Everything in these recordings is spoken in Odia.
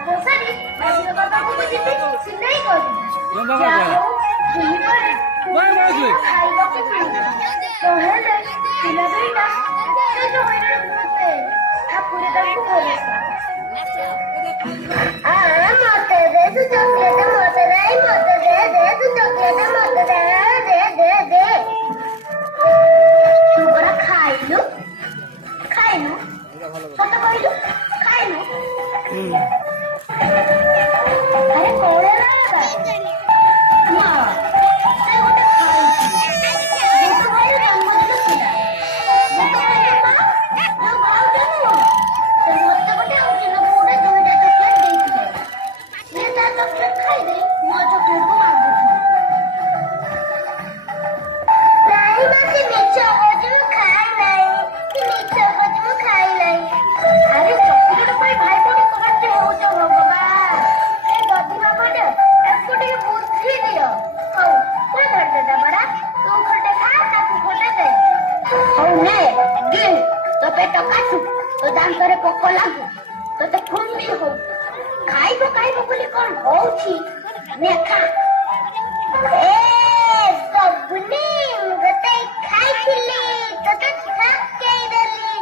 ପାଠ ସାରି ବାଜିର ବାବାକୁ ବୁଝିଲି ସିଲେଇ କରିବି। ଖାଇବାକୁ ମିଳିବ ନହେଲେ ପିଲା ଦୁଇଟା ଏତେ ହଇରାଣ ହୁଅନ୍ତେ। ଠାକୁରେ ତାଙ୍କୁ ଭରସା। ମତେ ଦେ ତୁ ଚକଲେଟ ମତେ ଦେ ମତେ ଦେ ତୁ ଚକଲେଟ ମତେ ଦେ। ତୁ ପରା ଖାଇଲୁ ସତ କହିଲୁ ଖାଇଲୁ। ଆରେ କଣ ହେଲା ସେ ଗୋଟେ ଦାନ୍ତରେ ପୋକ ଲାଗୁ ତତେ କୁଣ୍ଡି ହଉ ଖାଇବ ବୋଲି କଣ ହଉଛି ନେଖା। ଦବୁନି ତତେ ଖାଇଥିଲି ତତେ ଠକେଇ ଦେଲି।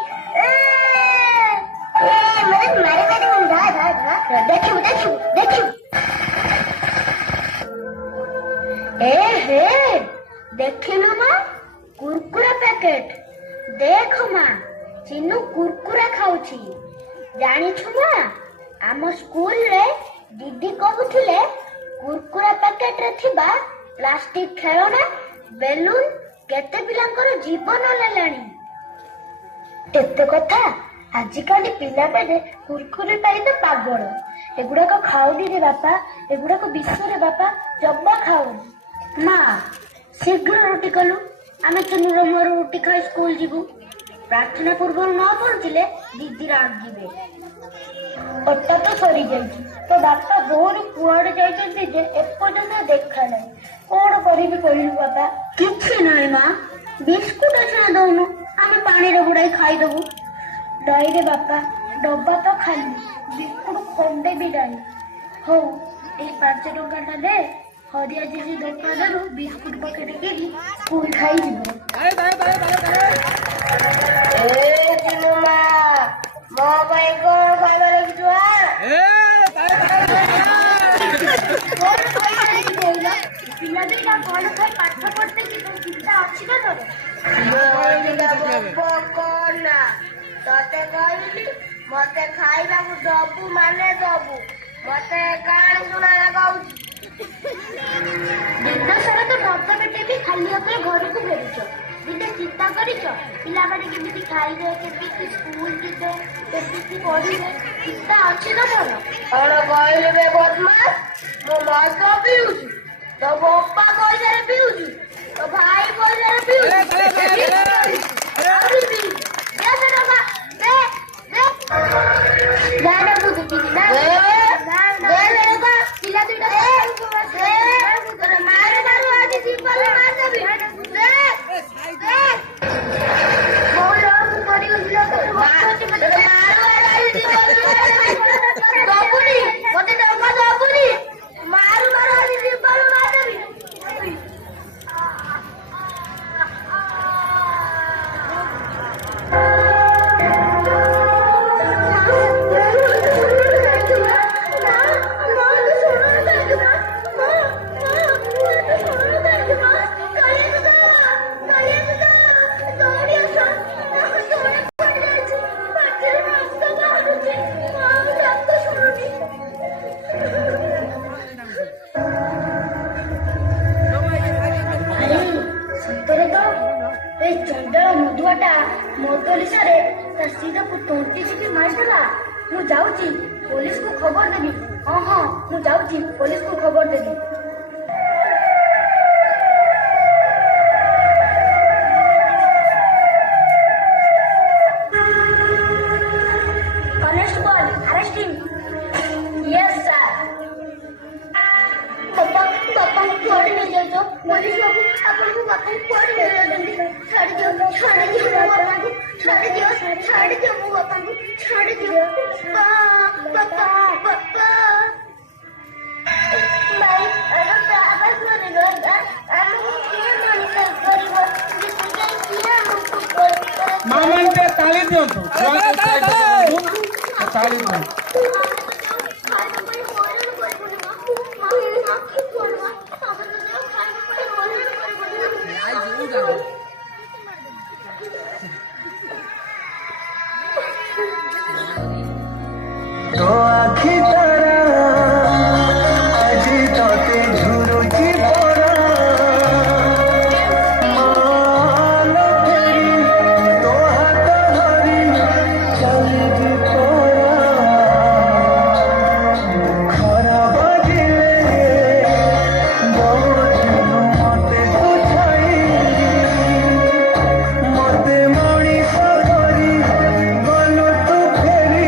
ଦେଖିବୁ ଦେଖିଲୁ ମା କୁରକୁରା ପ୍ୟାକେଟ। ଦେଖ ମା ଚିନୁ କୁରକୁରା ଖାଉଛି। ଜାଣିଛୁ ମା ଆମ ସ୍କୁଲରେ ଦିଦି କହୁଥିଲେ କୁରକୁରା ପ୍ୟାକେଟରେ ଥିବା ପ୍ଲାଷ୍ଟିକ ଖେଳଣା ବେଲୁନ କେତେ ପିଲାଙ୍କର ଜୀବନ ନେଲାଣି। ଏତେ କଥା ଆଜିକାଲି ପିଲାମାନେ କୁରକୁରି ପାଇଁ ତ ପାଗଳ। ଏଗୁଡାକ ଖାଉନି ରେ ବାପା, ଏଗୁଡାକ ବିଷରେ ବାପା, ଜମା ଖାଉନି। ମା ଶୀଘ୍ର ରୁଟି କଲୁ, ଆମେ ଚିନୁର ମୋର ରୁଟି ଖାଇ ସ୍କୁଲ ଯିବୁ। ପ୍ରାର୍ଥନା ପୂର୍ବରୁ ନ ପହଞ୍ଚିଲେ ଦିଦି ରାଗିବେ। ଅଟା ତ ସରିଯାଇଛି, ତ ବାପା ବୋଉରୁ କୁଆଡେ ଯାଇଛନ୍ତି ଯେ ଏପର୍ଯ୍ୟନ୍ତ ଦେଖା ନାହିଁ। କଣ କରିବି କହିଲୁ ବାପା? କିଛି ନାହିଁ ମା, ବିସ୍କୁଟ ସିନା ଦଉନୁ, ଆମେ ପାଣିରେ ବୁଡାଇ ଖାଇଦବୁ। ନାଇଁରେ ବାପା, ଡବା ତ ଖାଲି, ବିସ୍କୁଟ ଖଣ୍ଡେ ବି ନାହିଁ। ହଉ ଏଇ 5 ଟଙ୍କାଟା ଦେ, ହରିଆ ଦିଦି ଦୋକାନରୁ ବିସ୍କୁଟ ପକେଟ କିଣି ସ୍କୁଲ ଖାଇଯିବ। ମୋ ପାଇଁ କଣ ଖାଇବା ରଖିଛୁ? ପିଲା ଦିଟା କଣ ଖାଇ ପାଠ ପଢତେ ଚିନ୍ତା ଅଛି ନା ତୋର? ତତେ କହିଲି ମତେ ଖାଇବାକୁ ଦବୁ ମାନେ ଦବୁ, ମତେ କାଣ ଶୁଣା କହୁଛି। ଦିନ ସାରା ତ ମଦ ପେଟେ ବି ଖାଲି ଉପରେ ଘରକୁ ଫେରୁଛ। ଦିନେ ଚିନ୍ତା କରିଛ ପିଲାମାନେ କେମିତି ଖାଇବେ, କେମିତି ସ୍କୁଲ ଯିବେ, କେମିତି ପଢିବେ? ଚିନ୍ତା ଅଛି ନା ତୋର? କଣ କହିଲୁ ବେ ବଦମାସ? ମୋ ମଦ ପିଉଛି, ତୋ ବାପା ପଇସାରେ ପିଉଛି, ତୋ ଭାଇ ପଇସାରେ ପିଉଛି। ପିଲା ଦୁଇଟା ମଦଲିସାରେ ତା ସ୍ତ୍ରୀକୁ ତଣ୍ଟି ଚିପି ମାରିଦେଲା। ମୁଁ ଯାଉଛି ପୋଲିସକୁ ଖବର ଦେବି। ହଁ ମୁଁ ଯାଉଛି ପୋଲିସକୁ ଖବର ଦେବି। Constable arresting. Yes sir. ବାପାଙ୍କୁ କୁଆଡେ ନେଇଯାଉଛ? ପୋଲିସ ବାବୁ ଆପଣଙ୍କୁ ବାପାଙ୍କୁ କୁଆଡେ ନେଇଯାଉଛନ୍ତି? ଛାଡ଼ିଦିଅ ମୋ ବାପାଙ୍କୁ, ଛାଡ଼ିଦିଅ ମୋ ବାପାଙ୍କୁ, ଛାଡ଼ିଦିଅ। ବାପା माँ मानते ताली दियंतु ताली दियंतु तो आखी तारा आजी तोते झुरुची परा मान फेरी तो हाथ धरी चली जी परा खरा बाजिले बहुत मते बुझाई मते मणिष करी गलु तू फेरी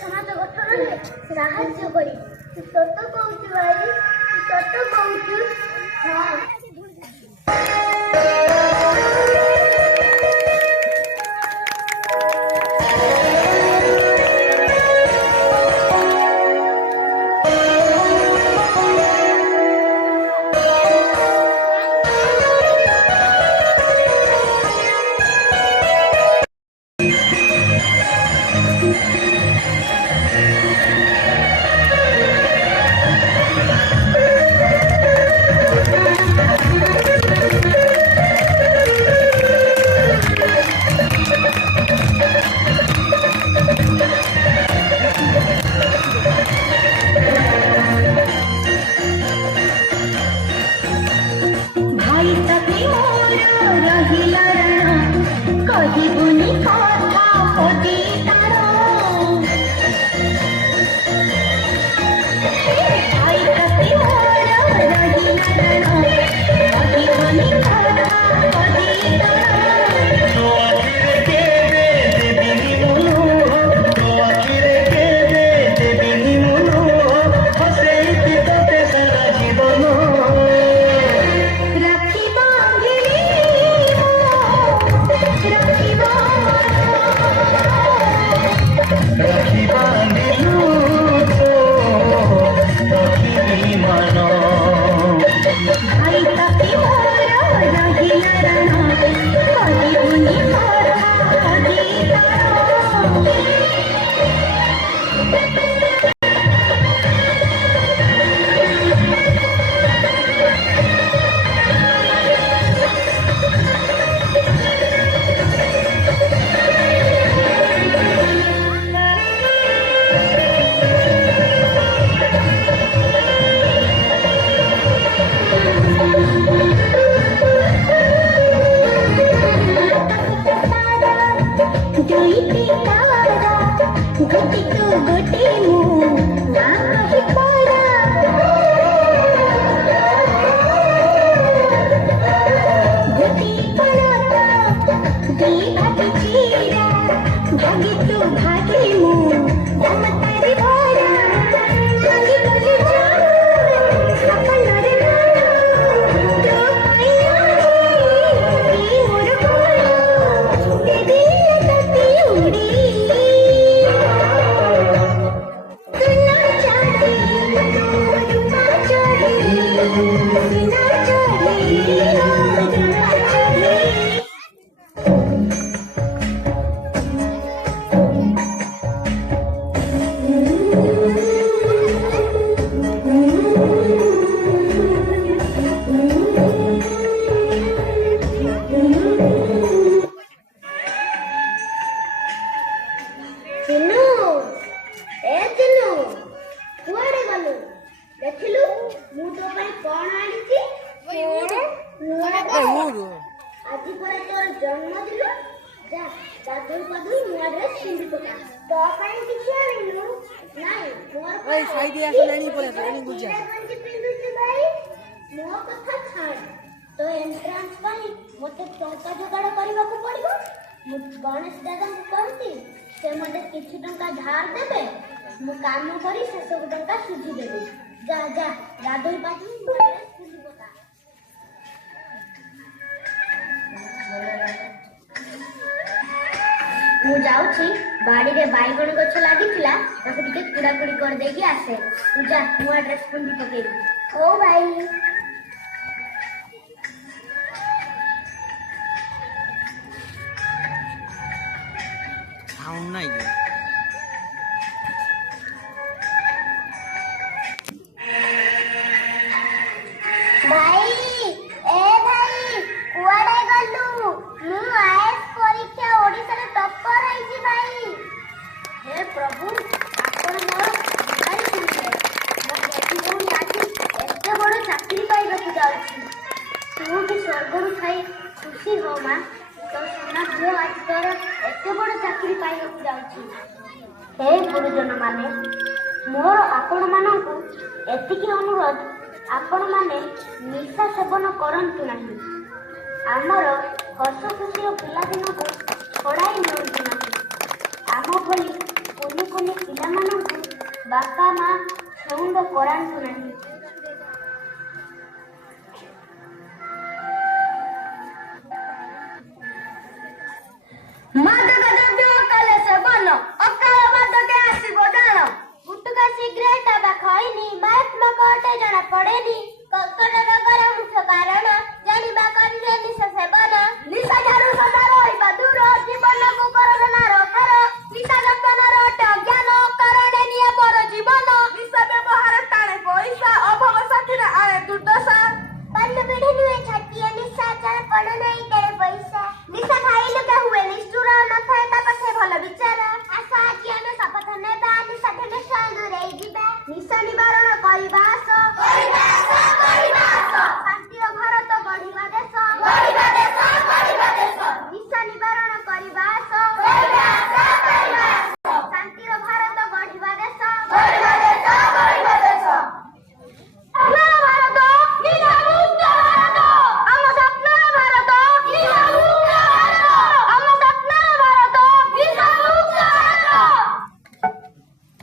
ସମାଜ ଗଠନରେ ସାହାଯ୍ୟ କରି ସତ କହୁଛୁ ଭାଇ, ସତ କହୁଛୁ। ଗୋଟି ତୁ ଗୋଟି ମୁଁ ନା କହି ପରା ଗୋଟି ପରତା ଦି ଭାଗ ଚିରା ଭାଗି ତୁ ଭାଗି ମୁଁ ମମତାରେ ଭରା ଭାଗି ଗଲି ସପନରେ ତୋ ପାଇଁ ଆଜି ମୋର କୋଳ ଦେବି ତତେ ଉଡ଼ି ତୁ ନା ଚାହି ତୁ ନା ଚାହି ତୁ ନା ଚାହି ଚିନୁ ଚିନୁ କୁଆଡେ ଗଲୁ ଦେଖିଲୁ ମୁଁ ତୋ ପାଇଁ କଣ ଆଣିଛି ଆଜି ପରା ତୋର ଜନ୍ମଦିନ ଯା ଗାଧୋଇ ପାଧୋଇ ନୂଆ ଡ୍ରେସ୍ ପିନ୍ଧି ପକା ତୋ ପାଇଁ କିଛି ଆଣିନୁ ନାଇଁ ପିନ୍ଧୁଛି ଭାଇ ମୋ କଥା ଛାଡ ତୋ ଏଣ୍ଟ୍ରାନ୍ସ ପାଇଁ ମତେ ଟଙ୍କା ଯୋଗାଡ଼ କରିବାକୁ ପଡିବ ମୁଁ ଗଣେଶ ଦାଦାଙ୍କୁ କହିଛି ସେ ମତେ କିଛି ଟଙ୍କା ଧାର ଦେବେ ମୁଁ କାମ କରି ସେସବୁ ଟଙ୍କା ସୁଝିଦେବି ଯା ଯା ଗାଧୋଇ ପାଧୋଇ ଡ୍ରେସ୍ ପିନ୍ଧି ପକା ମୁଁ ଯାଉଛି ବାଡିରେ ବାଇଗଣ ଗଛ ଲାଗିଥିଲା ତାକୁ ଟିକେ କୁଡାକୁଡି କରିଦେଇକି ଆସେ ତୁ ଯା ନୂଆ ଡ୍ରେସ୍ ପିନ୍ଧି ପକେଇବି ହଉ ଭାଇ ଭାଇ କୁଆଡେ ଗଲୁ ମୁଁ ଆଇଏଏସ୍ ପରୀକ୍ଷା ଓଡ଼ିଶାରେ ଟପ୍ପର ହେଇଛି ଭାଇ ହେ ପ୍ରଭୁ ଆପଣ ମୋର ଭାରି ଶୁଣିଲେ ମୋ ବେଟି ଭଉଣୀ ଆଜି ଏତେ ବଡ଼ ଚାକିରି ପାଇବାକୁ ଯାଉଛି ତୁ ବି ସ୍ୱର୍ଗରୁ ଥାଇ ଖୁସି ହୋ ମା ତୋ ସୁନା ଝିଅ ଆଜି ତୋର ଏତେ ବଡ଼ ଚାକିରି ପାଇବାକୁ ଯାଉଛି ହେ ଗୁରୁଜନ ମାନେ ମୋର ଆପଣମାନଙ୍କୁ ଏତିକି ଅନୁରୋଧ ଆପଣମାନେ ନିଶା ସେବନ କରନ୍ତୁ ନାହିଁ ଆମର ହସ ଖୁସିର ପିଲାଦିନକୁ ଛଡ଼ାଇ ନିଅନ୍ତୁ ନାହିଁ ଆମ ଭଳି କୁନି କୁନି ପିଲାମାନଙ୍କୁ ବାପା ମା ଛେଉଣ୍ଡ କରାନ୍ତୁ ନାହିଁ